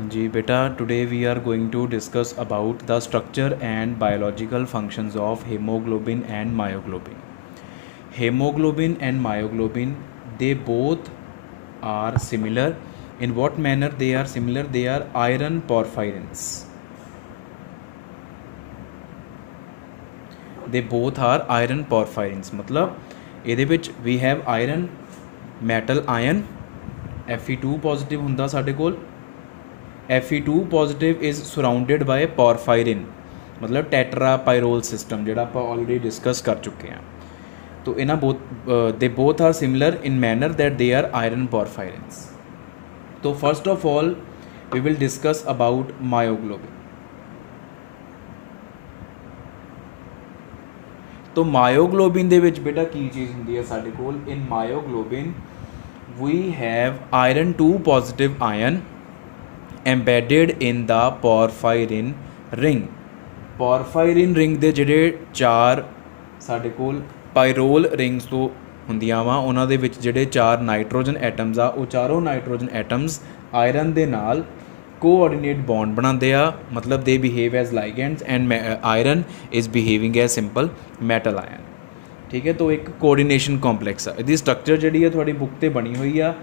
हाँ जी बेटा, today we are going to discuss about the structure and biological functions of hemoglobin and myoglobin. Hemoglobin and myoglobin, they both are similar. In what manner they are similar? They are iron porphyrins. They both are iron porphyrins. मतलब ਇਹਦੇ ਵਿੱਚ we have iron, metal ion, Fe2 positive ਹੁੰਦਾ ਸਾਡੇ ਕੋਲ. Fe2 positive is surrounded by porphyrin, मतलब tetrapyrrole system ਜਿਹੜਾ ਆਪਾਂ already discuss ਕਰ ਚੁੱਕੇ ਹਾਂ. तो इन्ह they both are similar in manner that they are iron porphyrins. तो first of all we will discuss about myoglobin. तो myoglobin ਦੇ ਵਿੱਚ ਬੇਟਾ ਕੀ ਚੀਜ਼ ਹੁੰਦੀ ਹੈ ਸਾਡੇ ਕੋਲ? In myoglobin we have iron 2 positive ion embedded in the porphyrin ring. porphyrin ring ਦੇ ਜਿਹੜੇ ਚਾਰ ਸਾਡੇ ਕੋਲ ਪਾਇਰੋਲ ਰਿੰਗਸ ਤੋਂ ਹੁੰਦੀਆਂ ਵਾ, ਉਹਨਾਂ ਦੇ ਵਿੱਚ ਜਿਹੜੇ ਚਾਰ ਨਾਈਟ੍ਰੋਜਨ ਐਟਮਸ ਆ, ਉਹ ਚਾਰੋਂ ਨਾਈਟ੍ਰੋਜਨ ਐਟਮਸ ਆਇਰਨ ਦੇ ਨਾਲ ਕੋਆਰਡੀਨੇਟ ਬੌਂਡ ਬਣਾਉਂਦੇ ਆ, ਮਤਲਬ ਦੇ behave as ligands and iron is behaving as simple metal ion. ਠੀਕ ਹੈ, ਤਾਂ ਇੱਕ ਕੋਆਰਡੀਨੇਸ਼ਨ ਕੰਪਲੈਕਸ ਆ. ਇਹਦੀ ਸਟਰਕਚਰ ਜਿਹੜੀ ਆ ਤੁਹਾਡੀ ਬੁੱਕ 'ਤੇ ਬਣੀ ਹੋਈ ਆ,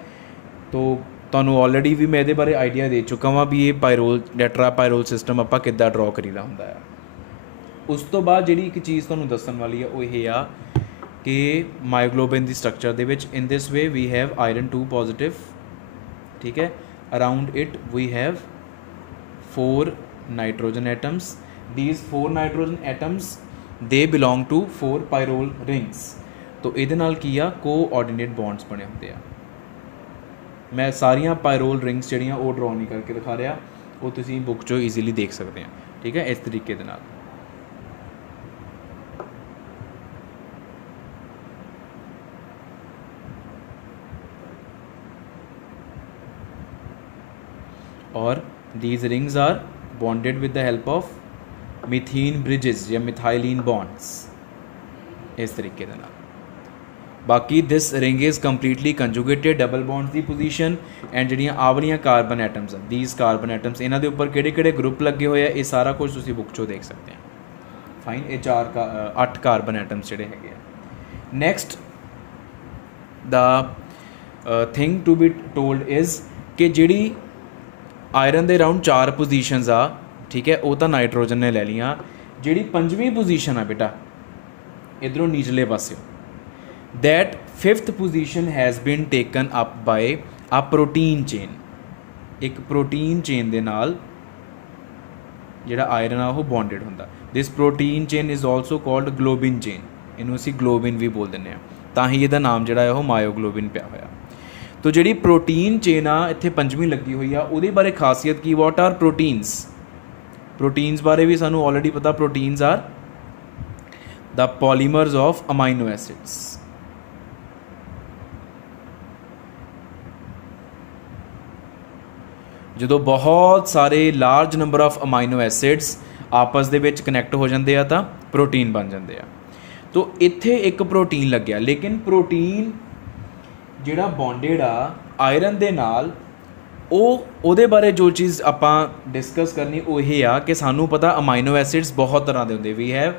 ਤੋ ਤੁਹਾਨੂੰ ਆਲਰੇਡੀ ਵੀ ਮੈਂ ਇਹਦੇ ਬਾਰੇ ਆਈਡੀਆ ਦੇ ਚੁੱਕਾ ਵਾਂ ਵੀ ਇਹ ਪਾਇਰੋਲ ਟੈਟਰਾਪਾਇਰੋਲ ਸਿਸਟਮ ਆਪਾਂ ਕਿੱਦਾਂ ਡਰॉ ਕਰੀਦਾ ਹੁੰਦਾ ਆ. ਉਸ ਤੋਂ ਬਾਅਦ ਜਿਹੜੀ ਇੱਕ ਚੀਜ਼ ਤੁਹਾਨੂੰ ਦੱਸਣ ਵਾਲੀ ਆ ਉਹ ਇਹ ਆ ਕਿ ਮਾਇਓਗਲੋਬਿਨ ਦੀ ਸਟਰਕਚਰ ਦੇ ਵਿੱਚ in this way we have iron 2 positive. ਠੀਕ ਹੈ, around it we have 4 nitrogen atoms. these 4 nitrogen atoms ਦੇ ਬਿਲੋਂਗ ਟੂ 4 ਪਾਇਰੋਲ ਰਿੰਗਸ. ਤੋ ਇਹਦੇ ਨਾਲ ਕੀ ਆ, ਕੋਆਰਡੀਨੇਟ ਬੌਂਡਸ ਬਣੇ ਹੁੰਦੇ ਆ. ਮੈਂ ਸਾਰੀਆਂ ਪਾਇਰੋਲ ਰਿੰਗਸ ਜਿਹੜੀਆਂ ਉਹ ਡਰॉ ਨਹੀਂ ਕਰਕੇ ਦਿਖਾ ਰਿਹਾ, ਉਹ ਤੁਸੀਂ ਬੁੱਕ 'ਚੋਂ ਈਜ਼ੀਲੀ ਦੇਖ ਸਕਦੇ ਆ. ਠੀਕ ਹੈ, ਇਸ ਤਰੀਕੇ ਦੇ ਨਾਲ. और these rings are bonded with the help of methane bridges या methylene bonds इस तरीके दे नाल. बाकी this ring is completely conjugated double bonds the position and ਜਿਹੜੀਆਂ आवलियां कार्बन एटम्स हैं, these कार्बन एटम्स इन्हां दे उपर किहड़े-किहड़े ग्रुप लगे होए आ, ये सारा कुछ तुसीं बुक चों देख सकते हैं. फाइन, ये 8 कार्बन एटम्स ਜਿਹੜੇ ਹੈਗੇ ਆ. Next the thing to be told is कि ਜਿਹੜੀ ਆਇਰਨ ਦੇ ਅਰਾਊਂਡ 4 ਪੋਜੀਸ਼ਨਸ ਆ, ਠੀਕ ਹੈ, ਉਹ ਤਾਂ ਨਾਈਟ੍ਰੋਜਨ ਨੇ ਲੈ ਲਈਆਂ. ਜਿਹੜੀ 5ਵੀਂ ਪੋਜੀਸ਼ਨ ਆ ਬੇਟਾ ਇੱਧਰੋਂ ਨੀਚਲੇ ਪਾਸਿਓ, that 5th position has been taken up by a protein chain. ਇੱਕ ਪ੍ਰੋਟੀਨ ਚੇਨ ਦੇ ਨਾਲ ਜਿਹੜਾ ਆਇਰਨ ਆ ਉਹ ਬੌਂਡਡ ਹੁੰਦਾ. this protein chain is also called globin chain. ਇਹਨੂੰ ਅਸੀਂ ਗਲੋਬਿਨ ਵੀ ਬੋਲ ਦਿੰਦੇ ਹਾਂ, ਤਾਂ ਹੀ ਇਹਦਾ ਨਾਮ ਜਿਹੜਾ ਹੈ ਉਹ ਮਾਇਓਗਲੋਬਿਨ ਪਿਆ ਹੋਇਆ. तो जी प्रोटीन चेन आ इत्थे 5वीं लगी हुई आ, उहदे बारे खासियत की, वॉट आर प्रोटीन्स? प्रोटीन्स बारे भी सानू ऑलरेडी पता. Proteins are the polymers of amino acids. जो बहुत सारे large number of amino acids आपस दे विच कनैक्ट हो जाते हैं तो प्रोटीन बन जाते हैं. तो इत्थे एक प्रोटीन लग्या, लेकिन प्रोटीन ਜਿਹੜਾ ਬੌਂਡਡ ਆ ਆਇਰਨ ਦੇ ਨਾਲ, ਉਹਦੇ ਬਾਰੇ ਜੋ ਚੀਜ਼ ਆਪਾਂ ਡਿਸਕਸ ਕਰਨੀ ਉਹ ਇਹ ਆ ਕਿ ਸਾਨੂੰ ਪਤਾ ਅਮਾਈਨੋ ਐਸਿਡਸ ਬਹੁਤ ਤਰ੍ਹਾਂ ਦੇ ਹੁੰਦੇ. We have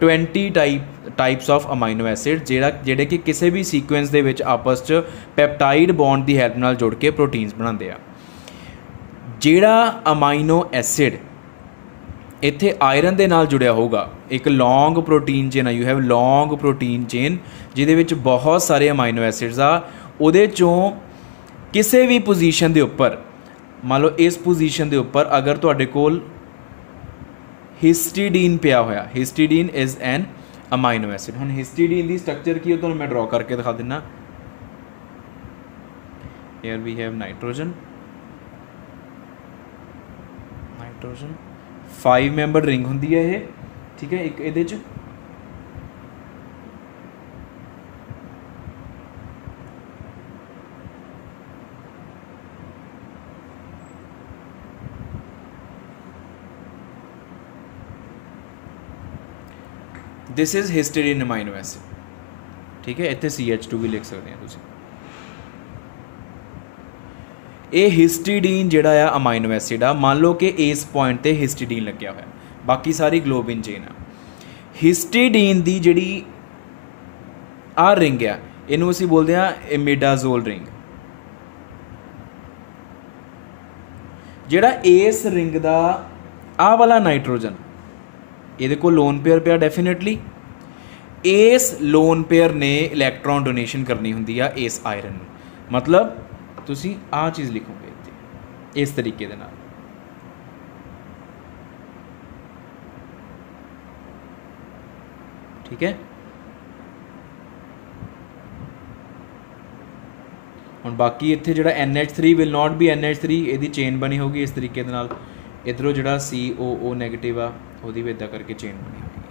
20 types of amino acid ਜਿਹੜੇ ਕਿ ਕਿਸੇ ਵੀ ਸੀਕੁਐਂਸ ਦੇ ਵਿੱਚ ਆਪਸ 'ਚ ਪੈਪਟਾਈਡ ਬੌਂਡ ਦੀ ਹੈਲਪ ਨਾਲ ਜੁੜ ਕੇ ਪ੍ਰੋਟੀਨਸ ਬਣਾਉਂਦੇ ਆ. ਜਿਹੜਾ ਅਮਾਈਨੋ ਐਸਿਡ ਇੱਥੇ ਆਇਰਨ ਦੇ ਨਾਲ ਜੁੜਿਆ ਹੋਊਗਾ, ਇੱਕ ਲੌਂਗ ਪ੍ਰੋਟੀਨ ਚੇਨ ਆ, you have long protein chain ਜਿਹਦੇ ਵਿੱਚ ਬਹੁਤ ਸਾਰੇ ਅਮਾਈਨੋ ਐਸਿਡਸ ਆ. ਉਹਦੇ 'ਚੋਂ ਕਿਸੇ ਵੀ ਪੋਜੀਸ਼ਨ ਦੇ ਉੱਪਰ, ਮੰਨ ਲਓ ਇਸ ਪੋਜੀਸ਼ਨ ਦੇ ਉੱਪਰ ਅਗਰ ਤੁਹਾਡੇ ਕੋਲ ਹਿਸਟੀਡੀਨ ਪਿਆ ਹੋਇਆ, ਹਿਸਟੀਡੀਨ ਇਜ਼ ਐਨ ਅਮਾਈਨੋ ਐਸਿਡ. ਹੁਣ ਹਿਸਟੀਡੀਨ ਦੀ ਸਟਰਕਚਰ ਕੀ ਹੈ ਤੁਹਾਨੂੰ ਮੈਂ ਡਰॉ ਕਰਕੇ ਦਿਖਾ ਦਿੰਦਾ. Here we have nitrogen 5 member ring ਹੁੰਦੀ ਹੈ ਇਹ. ਠੀਕ ਹੈ, ਇੱਕ ਇਹਦੇ 'ਚ this is histidine amino acid. ठीक है, इत्थे CH2 भी लिख सकते हैं तुसीं. ਇਹ ਹਿਸਟੀਡੀਨ ਜਿਹੜਾ ਆ ਅਮਾਈਨੋ ਐਸਿਡ ਆ, ਮੰਨ ਲਓ ਕਿ ਇਸ ਪੁਆਇੰਟ ਤੇ ਹਿਸਟੀਡੀਨ ਲੱਗਿਆ ਹੋਇਆ, ਬਾਕੀ ਸਾਰੀ ਗਲੋਬਿਨ ਚੇਨ ਆ। ਹਿਸਟੀਡੀਨ ਦੀ ਜਿਹੜੀ ਆ ਰਿੰਗ ਆ, ਇਹਨੂੰ ਅਸੀਂ ਬੋਲਦੇ ਆ ਇਮੀਡਾਜ਼ੋਲ ਰਿੰਗ। ਜਿਹੜਾ ਇਸ ਰਿੰਗ ਦਾ ਆਹ ਵਾਲਾ ਨਾਈਟ੍ਰੋਜਨ, ਇਹਦੇ ਕੋਲ ਲੋਨ ਪੇਅਰ ਪਿਆ ਡੈਫੀਨੇਟਲੀ। ਇਸ ਲੋਨ ਪੇਅਰ ਨੇ ਇਲੈਕਟ੍ਰੋਨ ਡੋਨੇਸ਼ਨ ਕਰਨੀ ਹੁੰਦੀ ਆ ਇਸ ਆਇਰਨ ਨੂੰ, ਮਤਲਬ ਤੁਸੀਂ ਆਹ ਚੀਜ਼ ਲਿਖੋਗੇ ਇੱਥੇ ਇਸ ਤਰੀਕੇ ਦੇ ਨਾਲ। ਠੀਕ ਹੈ, ਹੁਣ ਬਾਕੀ ਇੱਥੇ ਜਿਹੜਾ NH3 will not be NH3, ਇਹਦੀ ਚੇਨ ਬਣੀ ਹੋਊਗੀ ਇਸ ਤਰੀਕੇ ਦੇ ਨਾਲ। ਇੱਧਰੋਂ ਜਿਹੜਾ COO ਨੈਗੇਟਿਵ ਆ, ਉਹਦੀ ਵੀ ਇੱਦਾਂ ਕਰਕੇ ਚੇਨ ਬਣੀ ਹੋਏਗੀ।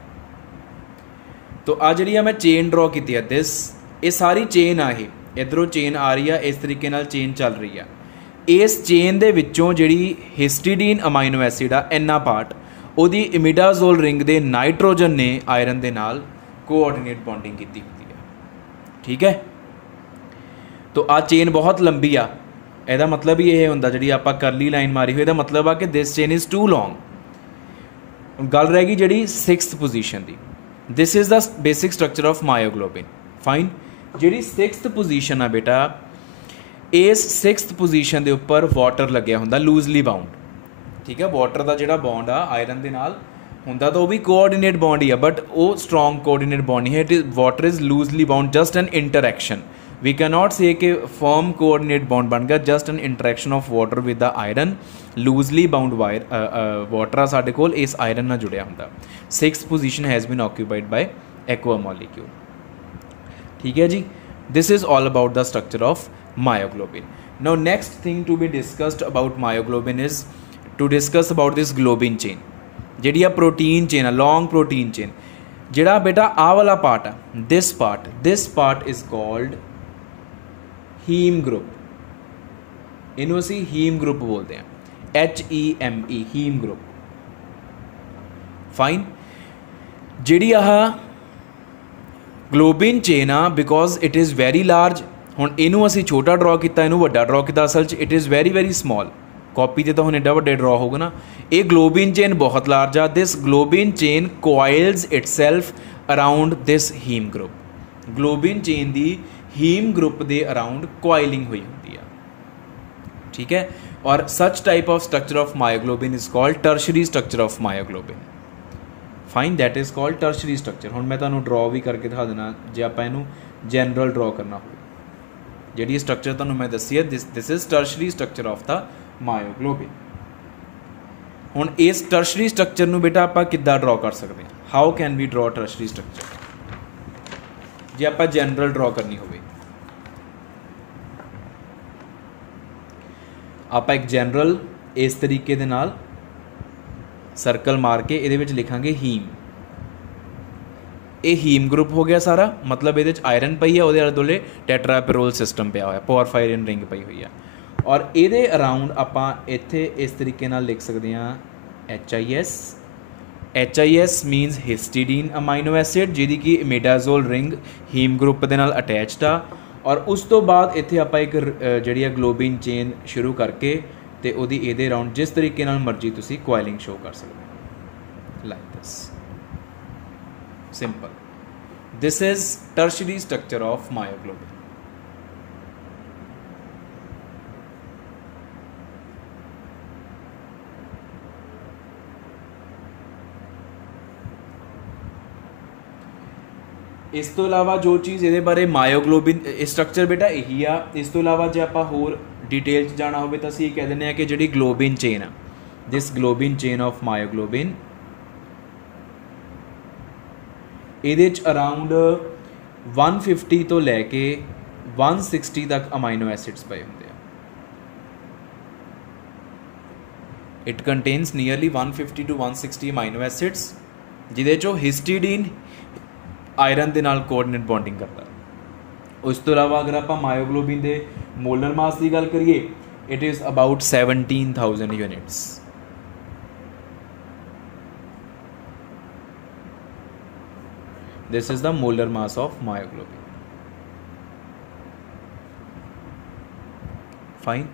ਤੋ ਆ ਜਿਹੜੀ ਆ ਮੈਂ ਚੇਨ ਡਰਾ ਕੀਤੀ ਆ ਦਿਸ, ਇਹ ਸਾਰੀ ਚੇਨ ਆ, ਇਹ ਇੱਧਰੋਂ ਚੇਨ ਆ ਰਹੀ ਆ, ਇਸ ਤਰੀਕੇ ਨਾਲ ਚੇਨ ਚੱਲ ਰਹੀ ਆ। ਇਸ ਚੇਨ ਦੇ ਵਿੱਚੋਂ ਜਿਹੜੀ ਹਿਸਟੀਡੀਨ ਅਮਾਈਨੋ ਐਸਿਡ ਆ, ਇੰਨਾ ਪਾਰਟ ਉਹਦੀ ਇਮੀਡਾਜ਼ੋਲ ਰਿੰਗ ਦੇ ਨਾਈਟ੍ਰੋਜਨ ਨੇ ਆਇਰਨ ਦੇ ਨਾਲ ਕੋਆਰਡੀਨੇਟ ਬੌਂਡਿੰਗ ਕੀਤੀ ਹੁੰਦੀ ਆ। ਠੀਕ ਹੈ, ਤੋ ਆ ਚੇਨ ਬਹੁਤ ਲੰਬੀ ਆ, ਇਹਦਾ ਮਤਲਬ ਹੀ ਇਹ ਹੁੰਦਾ, ਜਿਹੜੀ ਆਪਾਂ ਕਰਲੀ ਲਾਈਨ ਮਾਰੀ ਹੋਈ, ਇਹਦਾ ਮਤਲਬ ਆ ਕਿ this chain is too long. ਗੱਲ ਰਹਿ ਗਈ ਜਿਹੜੀ 6th ਪੋਜੀਸ਼ਨ ਦੀ। This is the basic structure of myoglobin. Fine, ਜਿਹੜੀ 6th ਪੋਜੀਸ਼ਨ ਆ ਬੇਟਾ, ਇਸ 6th ਪੋਜੀਸ਼ਨ ਦੇ ਉੱਪਰ ਵਾਟਰ ਲੱਗਿਆ ਹੁੰਦਾ, ਲੂਜ਼ਲੀ ਬਾਉਂਡ। ਠੀਕ ਹੈ, ਵਾਟਰ ਦਾ ਜਿਹੜਾ ਬੌਂਡ ਆ ਆਇਰਨ ਦੇ ਨਾਲ ਹੁੰਦਾ ਤਾਂ ਉਹ ਵੀ ਕੋਆਰਡੀਨੇਟ ਬੌਂਡ ਹੀ ਆ, ਬਟ ਉਹ ਸਟਰੋਂਗ ਕੋਆਰਡੀਨੇਟ ਬੌਂਡ ਨਹੀਂ ਹੈ। It is water is loosely bound, just an interaction. We cannot say कि firm coordinate bond बन गया, just an interaction of water with the iron, loosely bound wire water आ साडे कोल इस iron नाल जुड़िया हुंदा। 6th position has been occupied by aqua molecule। ठीक है जी, this is all about the structure of myoglobin। Now next thing to be discussed about myoglobin is to discuss about this globin chain, ਜਿਹੜੀ ਆ protein chain ਆ, long protein chain। ਜਿਹੜਾ बेटा आ वाला part आ, this part is called haem group. ਇਹਨੂੰ ਅਸੀਂ ਹੀਮ ਗਰੁੱਪ ਬੋਲਦੇ ਹਾਂ, HEME, ਹੀਮ ਗਰੁੱਪ। ਫਾਈਨ, ਜਿਹੜੀ ਆਹ ਗਲੋਬਿਨ ਚੇਨ ਆ, because it is very large. ਹੁਣ ਇਹਨੂੰ ਅਸੀਂ ਛੋਟਾ ਡਰਾ ਕੀਤਾ, ਇਹਨੂੰ ਵੱਡਾ ਡਰਾ ਕੀਤਾ, ਅਸਲ 'ਚ it is very very small. Copy 'ਤੇ ਤਾਂ ਹੁਣ ਐਡਾ ਵੱਡੇ ਡਰਾ ਹੋਊਗਾ ਨਾ। ਇਹ ਗਲੋਬਿਨ ਚੇਨ ਬਹੁਤ ਲਾਰਜ ਆ। This globin chain coils itself around this haem group. Globin chain ਦੀ ਹੀਮ ਗਰੁੱਪ ਦੇ ਅਰਾਊਂਡ ਕੋਇਲਿੰਗ ਹੋਈ ਹੁੰਦੀ ਆ। ਠੀਕ ਹੈ, ਔਰ such type of structure of myoglobin is called tertiary structure of myoglobin. Fine, that is called tertiary structure. ਹੁਣ ਮੈਂ ਤੁਹਾਨੂੰ ਡਰਾ ਵੀ ਕਰਕੇ ਦਿਖਾ ਦੇਣਾ, ਜੇ ਆਪਾਂ ਇਹਨੂੰ ਜਨਰਲ ਡਰਾ ਕਰਨਾ ਹੋਵੇ। ਜਿਹੜੀ ਸਟਰਕਚਰ ਤੁਹਾਨੂੰ ਮੈਂ ਦੱਸੀ ਹੈ, this is tertiary structure of the myoglobin. ਹੁਣ ਇਸ ਟਰਸ਼ਰੀ ਸਟਰਕਚਰ ਨੂੰ ਬੇਟਾ ਆਪਾਂ ਕਿੱਦਾਂ ਡਰਾ ਕਰ ਸਕਦੇ ਹਾਂ? ਹਾਊ ਕੈਨ ਵੀ ਡਰਾ ਟਰਸ਼ਰੀ ਸਟਰਕਚਰ, ਜੇ ਆਪਾਂ ਜਨਰਲ ਡਰਾ ਕਰਨੀ ਹੋਵੇ? ਆਪਾਂ ਇੱਕ ਜਨਰਲ ਇਸ ਤਰੀਕੇ ਦੇ ਨਾਲ ਸਰਕਲ ਮਾਰ ਕੇ ਇਹਦੇ ਵਿੱਚ ਲਿਖਾਂਗੇ ਹੀਮ। ਇਹ ਹੀਮ ਗਰੁੱਪ ਹੋ ਗਿਆ ਸਾਰਾ, ਮਤਲਬ ਇਹਦੇ 'ਚ ਆਇਰਨ ਪਈ ਆ, ਉਹਦੇ ਆਲੇ ਦੁਆਲੇ ਟੈਟਰਾਪੈਰੋਲ ਸਿਸਟਮ ਪਿਆ ਹੋਇਆ, ਪੋਰਫਾਇਰਿਨ ਰਿੰਗ ਪਈ ਹੋਈ ਆ। ਔਰ ਇਹਦੇ ਅਰਾਊਂਡ ਆਪਾਂ ਇੱਥੇ ਇਸ ਤਰੀਕੇ ਨਾਲ ਲਿਖ ਸਕਦੇ ਹਾਂ HIS। HIS means histidine amino acid, ਜਿਹਦੀ ਕਿ ਇਮੀਡਾਜ਼ੋਲ ਰਿੰਗ ਹੀਮ ਗਰੁੱਪ ਦੇ ਨਾਲ ਅਟੈਚਡ ਆ। ਔਰ ਉਸ ਤੋਂ ਬਾਅਦ ਇੱਥੇ ਆਪਾਂ ਇੱਕ ਜਿਹੜੀ ਆ ਗਲੋਬਿਨ ਚੇਨ ਸ਼ੁਰੂ ਕਰਕੇ ਤੇ ਉਹਦੀ ਇਹਦੇ ਅਰਾਊਂਡ ਜਿਸ ਤਰੀਕੇ ਨਾਲ ਮਰਜ਼ੀ ਤੁਸੀਂ ਕੋਇਲਿੰਗ ਸ਼ੋ ਕਰ ਸਕਦੇ ਹੋ, like this. Simple, this is tertiary structure of myoglobin. ਇਸ ਤੋਂ ਇਲਾਵਾ ਜੋ ਚੀਜ਼ ਇਹਦੇ ਬਾਰੇ ਮਾਇਓਗਲੋਬਿਨ ਸਟਰਕਚਰ ਬੇਟਾ ਇਹੀ ਆ। ਇਸ ਤੋਂ ਇਲਾਵਾ ਜੇ ਆਪਾਂ ਹੋਰ ਡਿਟੇਲ 'ਚ ਜਾਣਾ ਹੋਵੇ ਤਾਂ ਅਸੀਂ ਇਹ ਕਹਿ ਦਿੰਦੇ ਹਾਂ ਕਿ ਜਿਹੜੀ ਗਲੋਬਿਨ ਚੇਨ ਆ, ਦਿਸ ਗਲੋਬਿਨ ਚੇਨ ਆਫ ਮਾਇਓਗਲੋਬਿਨ, ਇਹਦੇ 'ਚ ਅਰਾਊਂਡ 150 ਤੋਂ ਲੈ ਕੇ 160 ਤੱਕ ਅਮਾਈਨੋ ਐਸਿਡਸ ਪਏ ਹੁੰਦੇ ਆ। It contains nearly 150 to 160 amino acids, ਜਿਹਦੇ 'ਚੋਂ ਹਿਸਟੀਡੀਨ ਆਇਰਨ ਦੇ ਨਾਲ ਕੋਆਰਡੀਨੇਟ ਬੌਂਡਿੰਗ ਕਰਦਾ। ਉਸ ਤੋਂ ਇਲਾਵਾ ਅਗਰ ਆਪਾਂ ਮਾਇਓਗਲੋਬਿਨ ਦੇ ਮੋਲਰ ਮਾਸ ਦੀ ਗੱਲ ਕਰੀਏ, it is about 17,000 units. This is the molar mass of myoglobin. Fine,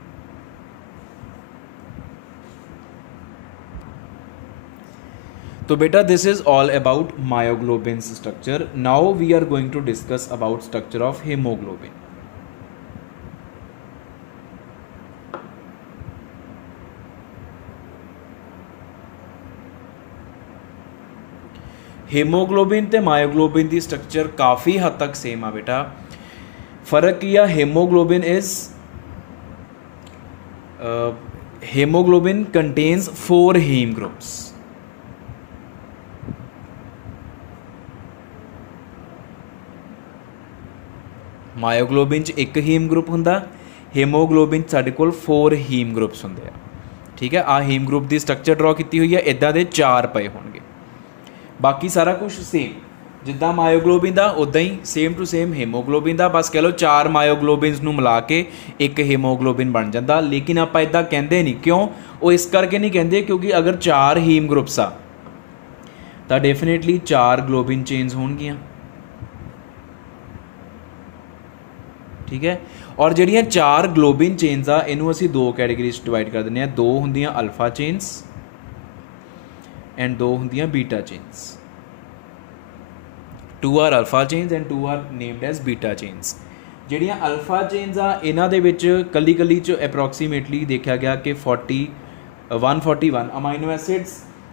तो बेटा this is all about myoglobin structure. Now we are going to discuss about structure of haemoglobin. Haemoglobin ते मायोग्लोबिन की structure काफ़ी हद तक same आ बेटा. फर्क की आ, haemoglobin contains 4 haem groups. Myoglobin च एक हीम ग्रुप हुंदा, हेमोग्लोबिन साडे कोल 4 हीम ग्रुप्स हुंदे आ. ठीक है, आ हीम ग्रुप की स्ट्रक्चर ड्रॉ की हुई है, इदां दे 4 पए होणगे. बाकी सारा कुछ सेम जिद्दां मायोग्लोबिन का उदा ही सेम टू सेम हेमोग्लोबिन का. बस कह लो 4 मायोग्लोबिन्स नूं मिला के एक हेमोग्लोबिन बन जाता. लेकिन आपां इदां कहंदे नहीं. क्यों? वो इस करके नहीं कहंदे क्योंकि अगर 4 हीम ग्रुप्स आ तो डेफिनेटली 4 ग्लोबिन चेन्स होणगियां. ठीक है, और जिहड़ियां 4 ग्लोबिन चेन्स आ इनू असीं 2 कैटेगरीज डिवाइड कर दिंदे आ. 2 हुंदियां अल्फा चेन्स एंड 2 हुंदियां beta chains. 2 are alpha chains and 2 are named as beta chains. जिहड़ियां अल्फा चेन्स आ इन्हां दे विच कली च अप्रॉक्सीमेटली देखा गया कि 141 अमाइनो एसिड्स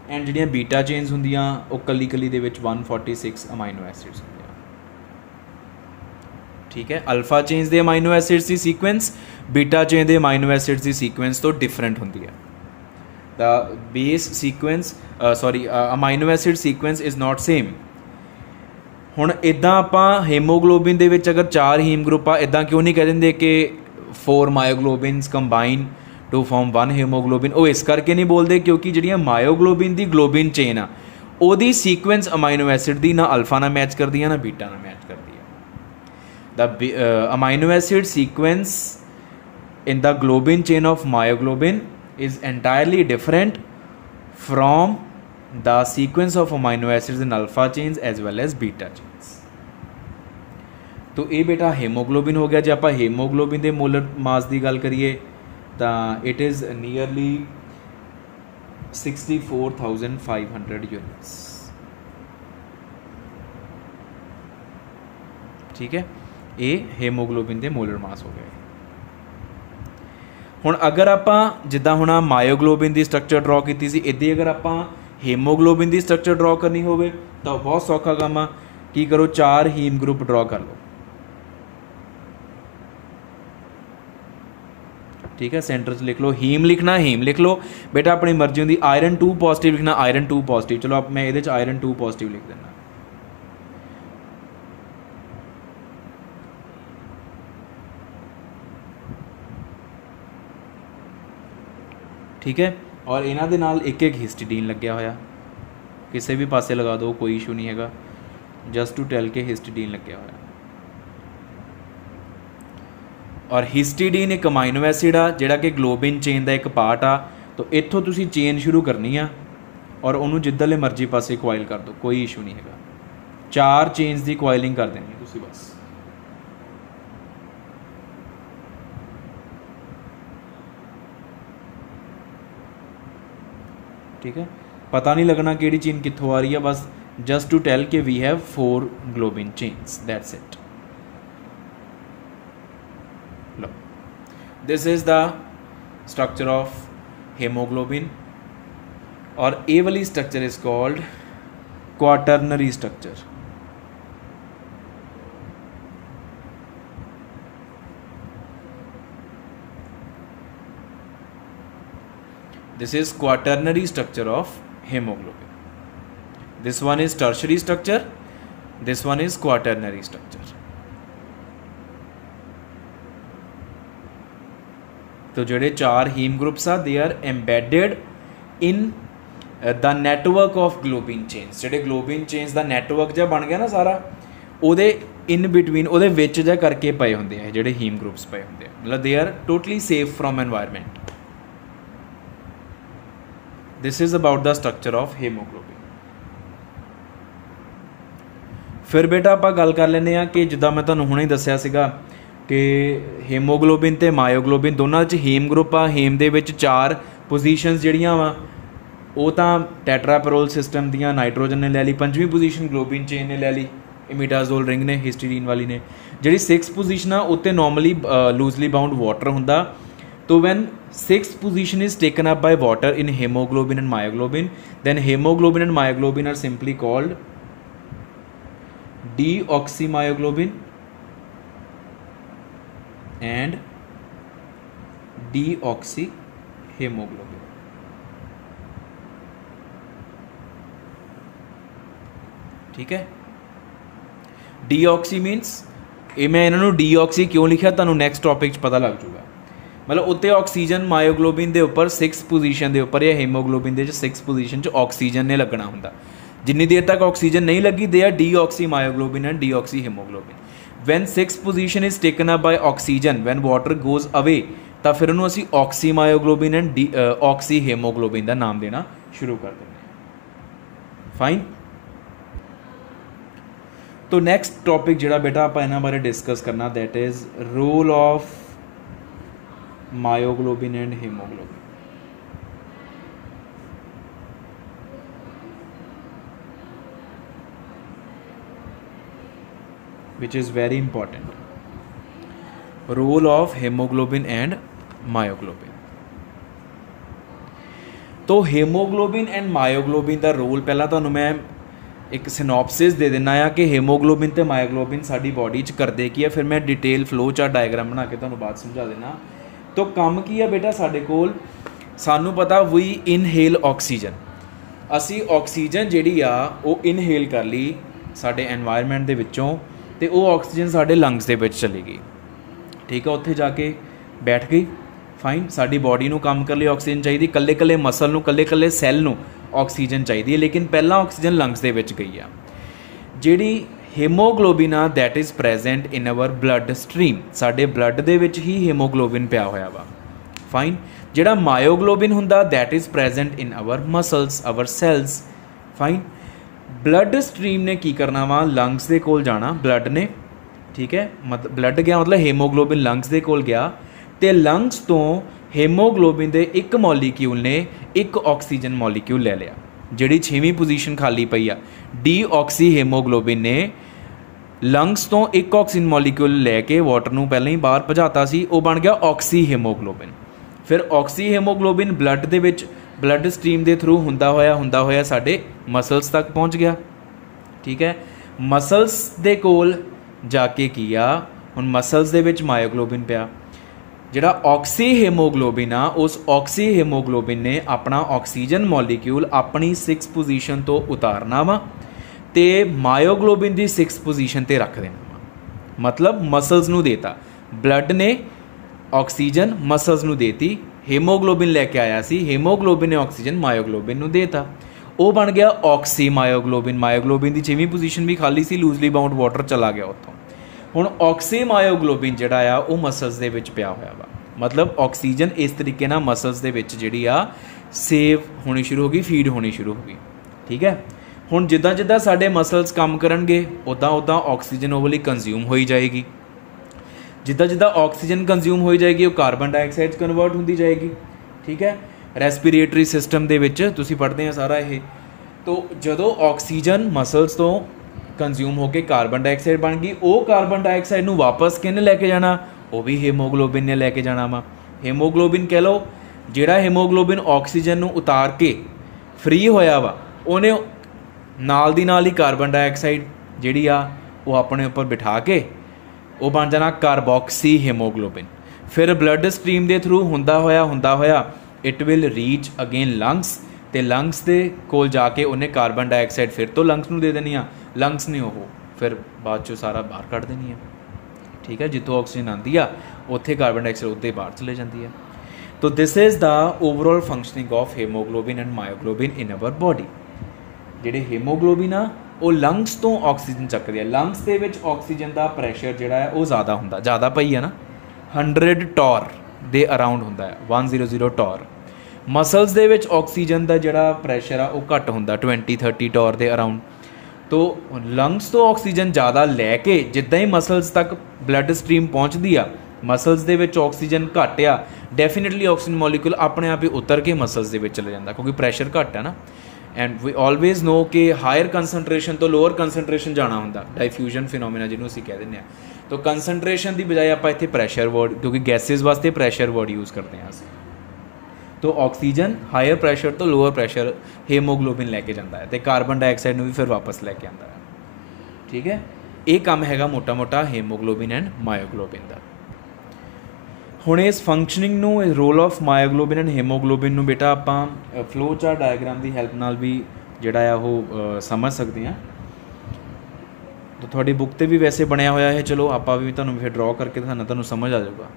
एंड जिहड़ियां बीटा चेन्स हुंदियां वो कली दे विच 146 अमाइनो एसिड्स हुंदियां. ठीक है, अल्फा चेन्स दे अमाइनो एसिड्स की सीक्वेंस बीटा चेन दे अमाइनो एसिड्स की सीक्वेंस तो डिफरेंट हुंदी है. The base sequence amino acid sequence is not same. हुण इदां आपां हेमोग्लोबिन दे विच अगर 4 हीम ग्रुप आ, इदां क्यों नहीं कह दिंदे कि 4 मायोग्लोबिन्स कंबाइन टू फॉर्म 1 हेमोग्लोबिन. वो इस करके नहीं बोलते क्योंकि जिहड़ियां मायोग्लोबिन दी ग्लोबिन चेन आ ओहदी सीक्वेंस अमाइनो एसिड दी ना अल्फा ना मैच करदी है ना बीटा ना मैच करदी है. The amino acid sequence in the globin chain of myoglobin is entirely different from the sequence of amino acids in alpha chains as well as beta chains. तो ये बेटा हेमोग्लोबिन हो गया. जो आप हेमोग्लोबिन के मोलर मास की गल करिए तो इट इज़ नियरली 64,500 यूनिट्स. ठीक है, ये हेमोग्लोबिन के मोलर मास हो गए. हुण अगर आपां जिद्दां हुण मायोग्लोबिन की स्ट्रक्चर ड्रॉ की सी, इदां अगर आपां हेमोग्लोबिन की स्ट्रक्चर ड्रॉ करनी होवे तो बहुत सौखा काम आ. की करो 4 हीम ग्रुप ड्रॉ कर लो. ठीक है, सेंटर च लिख लो. हीम लिखना हीम लिख लो बेटा, अपनी मर्जी होंगी. आयरन 2 पॉजिटिव लिखना आयरन 2 पॉजिटिव. चलो अब मैं ये आयरन 2 पॉजिटिव लिख देना. ठीक है, और इन्हां दे नाल एक एक हिस्टिडीन लग्या होया. किसी भी पासे लगा दो, कोई इशू नहीं है. जस्ट टू टेल के हिस्टिडीन लग्या होया. और हिस्टिडीन एक अमाइनो एसिड आ जिहड़ा कि ग्लोबिन चेन का एक पार्ट आ. तो इत्थों तुसीं चेन शुरू करनी आ और उन्होंने जिद्धरले मर्जी पासे कोइल कर दो, कोई इशू नहीं है. 4 चेन्स की कोइलिंग कर देनी तुसीं बस. ठीक है, पता नहीं लगना कि चेन कित्थों आ रही है. बस जस्ट टू टेल के we have 4 globin chains, that's it. लो, this is the structure of hemoglobin और ए वाली structure is called quaternary structure. This is quaternary structure of hemoglobin. This one is tertiary structure. This one is quaternary structure. तो जोड़े 4 haem groups आ, they are embedded in the network of globin chains. जोड़े globin chains का network जा बन गया ना सारा, ਉਹਦੇ in between ਉਹਦੇ ਵਿੱਚ जा करके पए होंगे हैं जोड़े हीम ग्रुप्स पए होंगे. मतलब they are totally safe from environment. This is about the structure of hemoglobin. फिर बेटा आप गल कर लेने कि जिदा मैं तुहानूं हुणे दस्सिया सीगा कि हेमोग्लोबिन ते मायोग्लोबिन दोनों च हीम ग्रुप आ. हीम दे विच 4 पोजीशनस जिहड़ियां वा ਉਹ ਤਾਂ ਟੈਟਰਾਪੈਰੋਲ ਸਿਸਟਮ ਦੀਆਂ ਨਾਈਟ੍ਰੋਜਨ ਨੇ ਲੈ ਲਈ, 5ਵੀਂ ਪੋਜੀਸ਼ਨ ਗਲੋਬਿਨ ਚੇਨ ਨੇ ਲੈ ਲਈ, ਇਮੀਡਾਜ਼ੋਲ ਰਿੰਗ ਨੇ ਹਿਸਟੀਰੀਨ ਵਾਲੀ ਨੇ। ਜਿਹੜੀ 6th ਪੋਜੀਸ਼ਨ ਆ ਉੱਤੇ ਨੋਰਮਲੀ ਲੂਜ਼ਲੀ ਬਾਉਂਡ ਵਾਟਰ ਹੁੰਦਾ। तो when 6th position is taken up by water in hemoglobin and myoglobin, then hemoglobin and myoglobin are simply called deoxymyoglobin and deoxyhemoglobin। ठीक है, डीऑक्सी मीनस ये मैं इन्होंने डीऑक्सी क्यों लिखा तुहानूं नैक्सट टॉपिक पता लग जूगा। मतलब उत्ते ऑक्सीजन मायोग्लोबिन के उपर 6th पोजीशन के उपर या हीमोग्लोबिन के 6th पोजीशन ऑक्सीजन ने लगना होंगे। जिन्नी देर तक ऑक्सीजन नहीं लगी they are deoxy myoglobin and deoxy hemoglobin. When 6th position is taken up by oxygen when water goes away तो फिर उन्होंने असी oxy myoglobin and oxy hemoglobin का नाम देना शुरू कर देंगे। फाइन। तो नैक्सट टॉपिक जोड़ा बेटा आप इन्होंने बारे डिस्कस करना that is role of myoglobin and hemoglobin. Which is very important, role of hemoglobin and myoglobin. तो हीमोग्लोबिन एंड मायोग्लोबिन का रोल पहला तो मैं एक सिनॉप्सिस दे देना है कि हीमोग्लोबिन तो मायोग्लोबिन साडी बॉडी च करदे की है, फिर मैं डिटेल फ्लो चार्ट डायग्राम बना के तुहानूं बात समझा देना। तो काम की है बेटा साडे कोल सानू पता वी इनहेल ऑक्सीजन, असी ऑक्सीजन जिहड़ी आ वो इनहेल कर ली साडे एनवायरनमेंट दे विच्चों ते वो ऑक्सीजन साडे लंग्स दे विच चली गई। ठीक है, उत्थे जाके बैठ गई। फाइन, साडी बॉडी नूं काम कर लिए ऑक्सीजन चाहिए, कल्ले कल्ले मसल नूं कल्ले कल्ले सैल नूं ऑक्सीजन चाहिए, लेकिन पहला ऑक्सीजन लंग्स दे विच गई आ। जिहड़ी हीमोग्लोबिन आ that is present in our blood stream, साडे ब्लड दे विच ही हीमोग्लोबिन पिया होया वा। फाइन। जिहड़ा मायोग्लोबिन हुंदा that is present in our muscles our cells. Fine. Blood stream ने की करना वा, लंग्स दे कोल जाना ब्लड ने। ठीक है, मतलब ब्लड गया मतलब हीमोग्लोबिन लंग्स दे कोल गया तो लंग्स तो हीमोग्लोबिन दे एक मॉलीक्यूल ने एक ऑक्सीजन मॉलीक्यूल ले लिया। जिहड़ी 6वीं पोजीशन खाली पई आ डीऑक्सी हीमोग्लोबिन ने लंग्स तो एक ऑक्सीजन मॉलीक्यूल लैके वाटर नूं पहले ही बाहर भजाता सी, वो बन गया ऑक्सी हीमोग्लोबिन। फिर ऑक्सी हीमोग्लोबिन ब्लड दे विच ब्लड स्ट्रीम के थ्रू हुंदा होया साडे मसल्स तक पहुँच गया। ठीक है, मसल्स दे कोल जाके किया हुण मसल्स दे विच मायोग्लोबिन पिया। जिहड़ा ऑक्सी हीमोग्लोबिन आ उस ऑक्सी हीमोग्लोबिन ने अपना ऑक्सीजन मॉलीक्यूल अपनी 6th पोजीशन तो उतारना वा ते मायोग्लोबिन की 6th पोजीशन ते रख देना वा। मतलब मसल्स नूं देता, ब्लड ने ऑक्सीजन मसल्स नूं देती, हीमोग्लोबिन लैके आया सी, हीमोग्लोबिन ने ऑक्सीजन मायोग्लोबिन नूं देता, वो बन गया ऑक्सी मायोग्लोबिन। मायोग्लोबिन की 6वीं पोजीशन भी खाली सी, लूजली बाउंड वाटर चला गया उत्थों। हुण ऑक्सी मायोग्लोबिन जिहड़ा आ वो मसल्स दे विच पिया होया वा। मतलब ऑक्सीजन इस तरीके नाल मसल्स दे विच जिहड़ी आ सेव होनी शुरू हो गई, फीड होनी शुरू हो गई। ठीक है, हुण जिद्दां जिद्दां साडे मसल्स काम करनगे उदां उदां ऑक्सीजन वो वाली कंज्यूम होई जाएगी। जिद्दां जिद्दां ऑक्सीजन कंज्यूम होई जाएगी वो कार्बन डाइऑक्साइड कन्वर्ट होंदी जाएगी। ठीक है, रेस्पिरेटरी सिस्टम दे विच तुसीं पढ़दे हैं सारा ये। तो जदों ऑक्सीजन मसल्स तो कंज्यूम होकर कार्बन डाइऑक्साइड बन गई, वो कार्बन डाइऑक्साइड नूं वापस किहने लैके जाना, वो भी हीमोग्लोबिन ने लैके जाना वा। हीमोग्लोबिन कह लो जिहड़ा हीमोग्लोबिन ऑक्सीजन नूं उतार के फ्री होया वा उहने नाल दी नाल ही कार्बन डाइऑक्साइड जिहड़ी आ वो अपने उपर बिठा के वो बन जाना कार्बोक्सी हीमोग्लोबिन। फिर ब्लड स्ट्रीम के थ्रू हुंदा होया it will reach again lungs ते लंग्स दे कोल जाके उन्हें कार्बन डाइऑक्साइड फिर तो लंग्स नूं दे देनी आ, लंग्स ने वो फिर बाद चो सारा बाहर कढ़ देनी है। ठीक है, जितों ऑक्सीजन आती है उत्थे कार्बन डाइऑक्साइड उत्ते बाहर चले जाती है। तो this is the overall functioning of hemoglobin and myoglobin in our body. जिहड़े हीमोग्लोबिन आ वो लंग्स तो ऑक्सीजन चकदे आ, लंग्स दे विच ऑक्सीजन का प्रैशर जिहड़ा है वो ज़्यादा हुंदा, ज़्यादा पई है ना 100 टॉर दे अराउंड हुंदा है, 100 टॉर। मसल्स दे विच ऑक्सीजन का जिहड़ा प्रैशर आ वो घट हुंदा 20-30 टॉर दे अराउंड। तो लंग्स तो ऑक्सीजन ज़्यादा लैके जिद्दां ही मसल्स तक ब्लड स्ट्रीम पहुँचती आ, मसल्स दे विच ऑक्सीजन घट आ ਡੈਫੀਨੇਟਲੀ ਆਕਸੀਜਨ ਮੋਲੀਕੂਲ ਆਪਣੇ ਆਪ ਹੀ ਉਤਰ ਕੇ ਮਸਲਸ ਦੇ ਵਿੱਚ ਚਲੇ ਜਾਂਦਾ ਕਿਉਂਕਿ ਪ੍ਰੈਸ਼ਰ ਘੱਟ ਹੈ ਨਾ। ਐਂਡ ਵੀ ਆਲਵੇਜ਼ ਨੋ ਕਿ ਹਾਇਰ ਕੰਸਨਟ੍ਰੇਸ਼ਨ ਤੋਂ ਲੋਅਰ ਕੰਸਨਟ੍ਰੇਸ਼ਨ ਜਾਣਾ ਹੁੰਦਾ, ਡਾਈਫਿਊਜ਼ਨ ਫਿਨੋਮੀਨਾ ਜਿਹਨੂੰ ਅਸੀਂ ਕਹਿ ਦਿੰਦੇ ਹਾਂ। ਤਾਂ ਕੰਸਨਟ੍ਰੇਸ਼ਨ ਦੀ ਬਜਾਏ ਆਪਾਂ ਇੱਥੇ ਪ੍ਰੈਸ਼ਰ ਵਰਡ, ਕਿਉਂਕਿ ਗੈਸਿਸ ਵਾਸਤੇ ਪ੍ਰੈਸ਼ਰ ਵਰਡ ਯੂਜ਼ ਕਰਦੇ ਹਾਂ ਅਸੀਂ। तो ऑक्सीजन हायर प्रैशर तो लोअर प्रैशर हेमोग्लोबिन लैके जाता है, तो कार्बन डाइऑक्साइड भी फिर वापस लैके आता है। ठीक है, ये काम हैगा मोटा मोटा हेमोग्लोबिन एंड मायोग्लोबिन का। हुण इस फंक्शनिंग नूं, इस role of myoglobin and hemoglobin नूं बेटा आपां फ्लो चार्ट डायग्राम की हैल्प नाल भी जिहड़ा आ वो समझ सकते हैं। तो थोड़ी बुक ते भी वैसे बनया होया है, चलो आपां भी तुहानूं फिर ड्रॉ करके दिखाना, तुहानूं समझ आ जाऊगा।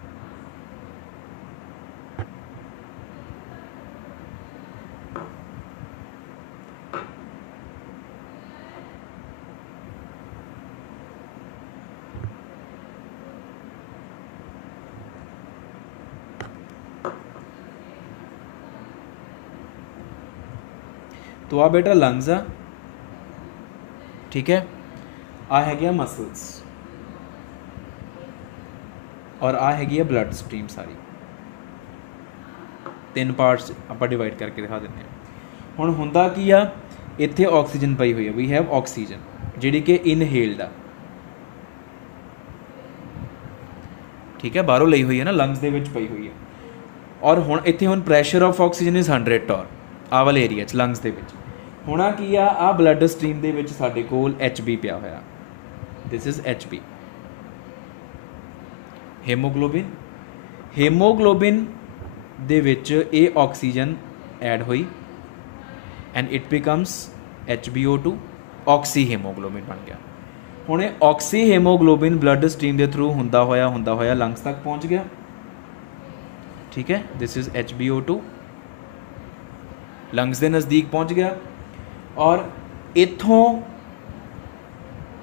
तो आ बेटा लंग्स आ, ठीक है, आ है मसल्स और आ है ब्लड स्ट्रीम सारी। तीन पार्ट्स आप डिवाइड करके दिखा देते हैं। हुण हुंदा की आ, इत्थे ऑक्सीजन पई हुई है, वी हैव ऑक्सीजन जिहड़ी कि इनहेल्ड आ, ठीक है, बाहरों लई हुई है ना, लंग्स दे विच पई हुई है। और हुण इत्थे हुण pressure of oxygen is 100 torr आ वाले एरिया च लंग्स दे विच। होना की आ ब्लड स्ट्रीम दे विच साडे कोल HB पिया होया, this is HB haemoglobin. Haemoglobin दे विच ए ऑक्सीजन ऐड हुई and it becomes HbO2, oxy haemoglobin बन गया। हुण ऑक्सी हेमोग्लोबिन ब्लड स्ट्रीम के थ्रू हुंदा होया लंग्स तक पहुँच गया, ठीक है, दिस इज़ HbO2 लंग्स के नज़दीक पहुँच गया और इत्थों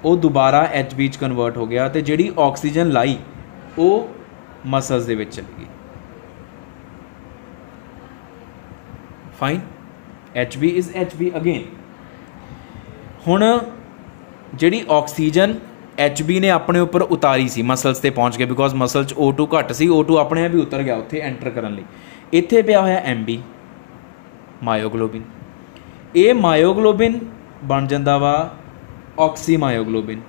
वो दोबारा HB च कन्वर्ट हो गया, तो जिहड़ी ऑक्सीजन लाई वो मसल्स दे विच चली गई। Fine, HB is HB again. हुण जिहड़ी ऑक्सीजन HB ने अपने उपर उतारी सी, मसल्स ते पहुँच गया, बिकॉज मसल च O2 घट सी, O2 अपने आप ही उतर गया उत्थे एंटर करन लई। इत्थे पिया होया MB मायोग्लोबिन, ये मायोग्लोबिन बन जाता वा ऑक्सी मायोग्लोबिन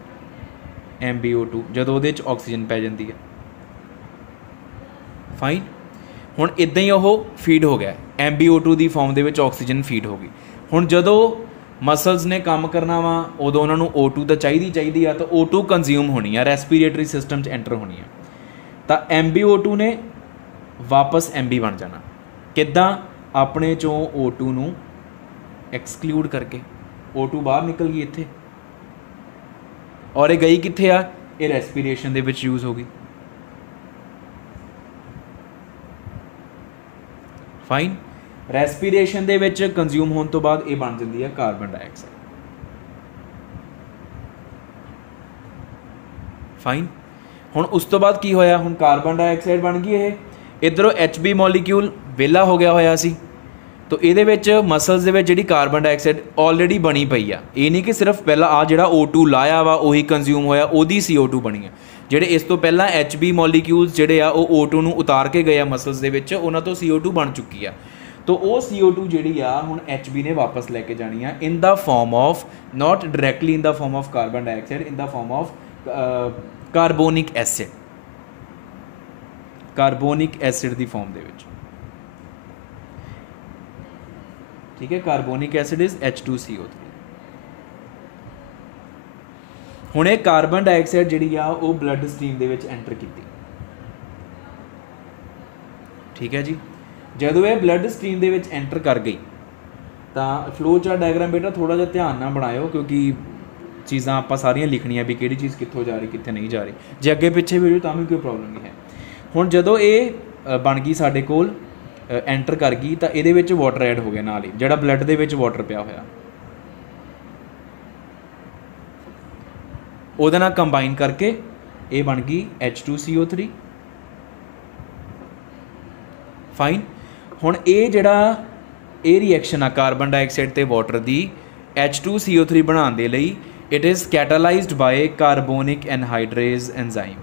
MbO2 जदों उहदे च ऑक्सीजन पै जाती है। फाइन, हुण इदां ही वो फीड हो गया, MbO2 की फॉर्म दे विच ऑक्सीजन फीड हो गई। हुण जदों मसल्स ने काम करना वा उदों उन्होंने O2 तो चाहिए आ, तो O2 कंज्यूम होनी है, रेस्पीरेटरी सिस्टम च एंटर होनी है, तो MbO2 ने वापस MB बन जाना। किद्दां? अपने चों O2 नूं एक्सक्लूड करके, O2 बाहर निकल गई इत्थे और ये गई कित्थे आ, ये रेस्पीरेशन दे विच यूज़ हो गई। फाइन, रेस्पीरेशन दे विच कंज्यूम होने तो बाद ये बन जाती है कार्बन डाइऑक्साइड। फाइन, हुण उस तो बाद की होया, हुण कार्बन डाइऑक्साइड बन गई ये, इधरों HB मॉलीक्यूल वेला हो गया होया सी, तो ये मसल्स दे विच जिहड़ी कार्बन डाइऑक्साइड ऑलरेडी बनी पई आ, ये नहीं कि सिर्फ पहला आ जिहड़ा O2 लाया वा उही कंज्यूम होया, ओदी CO2 बनी है। जिहड़े इस तो पहला HB मॉलीक्यूल्स जिहड़े आ वो O2 नूं उतार के गए आ मसल्स दे विच, उन्हां तो CO2 बन चुकी आ, तो वो CO2 जिहड़ी आ हुण HB ने वापस लैके जानी आ in the form of, not directly in the form of carbon dioxide, in the form of carbonic acid, carbonic acid की फॉर्म दे विच, ठीक है। Carbonic acid is H2CO3। हुणे कार्बन डाइऑक्साइड जिहड़ी आ वो ब्लड स्ट्रीम दे विच एंटर की, ठीक है जी। जदों ये ब्लड स्ट्रीम दे विच एंटर कर गई तो फ्लो चार्ट डायग्राम बेटा थोड़ा जिहा ध्यान नाल बनाओ, क्योंकि चीज़ां आपां सारियां लिखनियां भी किहड़ी चीज़ कित्थों जा रही कित्थे नहीं जा रही, जे अगे पिछे भी तां भी कोई प्रॉब्लम नहीं है। हुण जदों ये बन गई साडे कोल एंटर कर गई तो ये वाटर ऐड हो गया नाल ही, जिहड़ा ब्लड दे विच वाटर पिया होया उहदे नाल कंबाइन करके ये बन गई H2CO3। फाइन, हुण ये जिहड़ा ये रिएक्शन आ कार्बन डाइऑक्साइड ते वाटर दी H2CO3 बनाने दे लई, it is catalysed by carbonic anhydrase enzyme.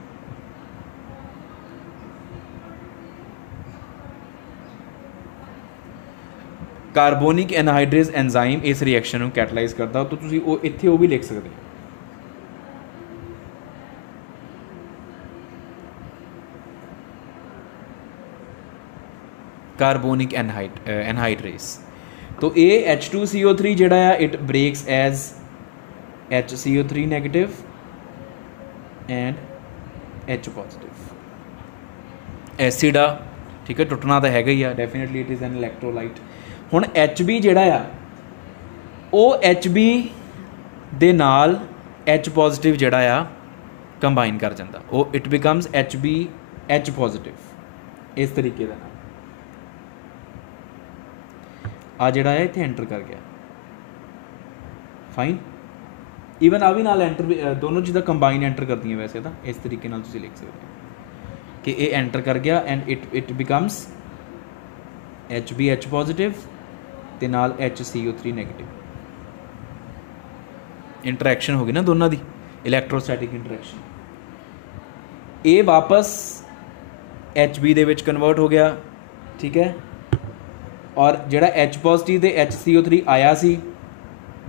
Carbonic anhydrase enzyme ਇਸ ਰਿਐਕਸ਼ਨ ਨੂੰ ਕੈਟਾਲਾਈਜ਼ ਕਰਦਾ। ਤਾਂ ਤੁਸੀਂ ਉਹ ਇੱਥੇ ਉਹ ਵੀ ਲਿਖ ਸਕਦੇ ਹੋ। Carbonic anhydrase. तो ये H2CO3 जोड़ा है it breaks as HCO3 negative and H positive. Acid आ ठीक है, टुटना तो हैगा ही आ, definitely it is an electrolyte. हुण HB जोड़ा आ वो HB दे नाल H पॉजिटिव जोड़ा आ कंबाइन कर जाता, वो it becomes HB H positive. इस तरीके का आ जोड़ा है इत्थे एंटर कर गया। फाइन। ईवन आ भी नाल एंटर, दोनों चीज़ां कंबाइन एंटर करती हैं वैसे तो इस तरीके नाल तुसीं लिख सकते हो कि ये एंटर कर गया and it becomes HB H positive ते नाल HCO3 नेगेटिव। इंटरैक्शन होगी ना दोनों की, इलैक्ट्रोस्टैटिक इंटरैक्शन। ये वापस HB दे विच कन्वर्ट हो गया, ठीक है, और जिहड़ा H पॉजिटिव ते HCO3 आया सी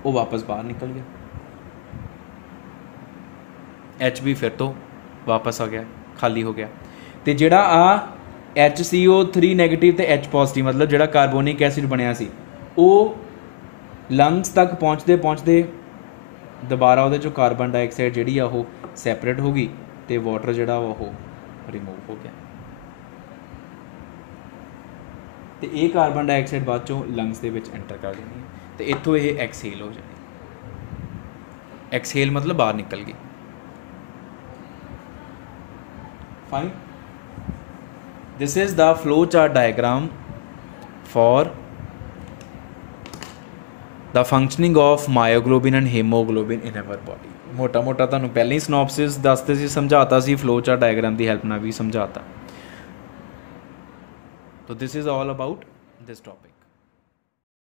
वो वापस बाहर निकल गया। HB फिर तो वापस आ गया, खाली हो गया। तो जिहड़ा आ HCO3 नैगेटिव ते H पॉजिटिव मतलब जिहड़ा कार्बोनिक एसिड बनिया सी वो लंग्स तक पहुँचते पहुँचते दोबारा उहदे चों कार्बन डाइऑक्साइड जिहड़ी आ वो सैपरेट हो गई तो वाटर जिहड़ा वो रिमूव हो गया। तो ये कार्बन डाइऑक्साइड बाद चों लंग्स दे विच एंटर कर जानी है, तो इत्थों ये एक्सहेल हो जानी। एक्सहेल मतलब बाहर निकल गई। Fine. This is the flow chart diagram for the functioning of myoglobin and haemoglobin in our body. मोटा मोटा तुहानूं पहले ही सिनॉप्सिस दसते सी, समझाता सी, फ्लो चार्ट डायग्राम की हेल्प नाल भी समझाता। So this is all about this topic.